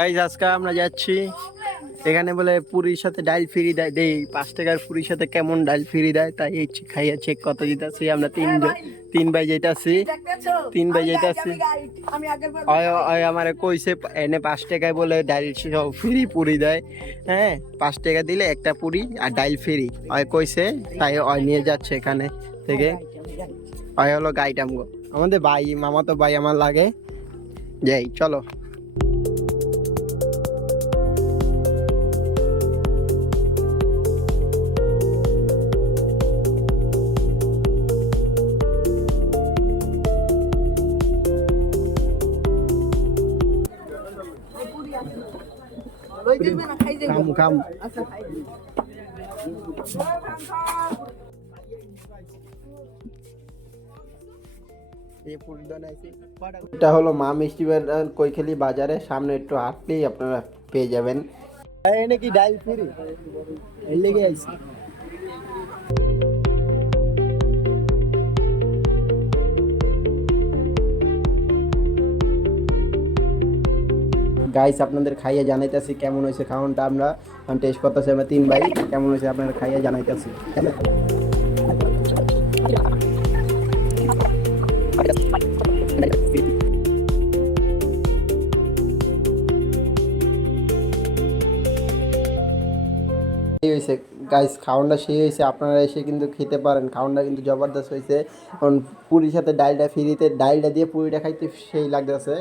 Guys আজকে আমরা যাচ্ছি এখানে বলে পুরীর সাথে ডাল ফ্রি দেয়। দেই পাঁচ টাকার পুরীর সাথে কেমন ডাল ফ্রি দেয় তাই এই খাইয়া চেক কত দিতেছি। আমরা তিন তিন ভাই যেতেছি তিন ভাই যেতেছি অয় অয় আমারে কইছে এনে পাঁচ টাকায় বলে ডাল ফ্রি পুরি দেয়। হ্যাঁ পাঁচ টাকা দিলে একটা পুরি আর ডাল ফ্রি। অয় কইছে তাই অয় নিয়ে যাচ্ছে এখানে থেকে। অয় হলো গাইড আমগো। আমাদের ভাই মামা তো ভাই আমার লাগে। যাই চলো। এটা হলো মা মিষ্টি বাজার কৈখালি বাজারে। সামনে একটু হাঁটলেই আপনারা পেয়ে যাবেন। নাকি ডাইল ডাল ফ্রি? এর লেগে আইছি। গাইস আপনাদের খাইয়ে জানাইতেছি কেমন হয়েছে খাওয়ানটা আমরা। টেস্ট করতেছি আমরা তিন ভাই, কেমন হয়েছে আপনারা খাইয়ে জানাইতেছি হয়েছে গাইস খাওয়ানটা সেই হয়েছে, আপনারা এসে কিন্তু খেতে পারেন। খাওয়ানটা কিন্তু জবরদস্ত হয়েছে। কারণ পুরীর সাথে ডালটা ফ্রিতে ডালটা দিয়ে পুরিটা খাইতে সেই লাগতেছে।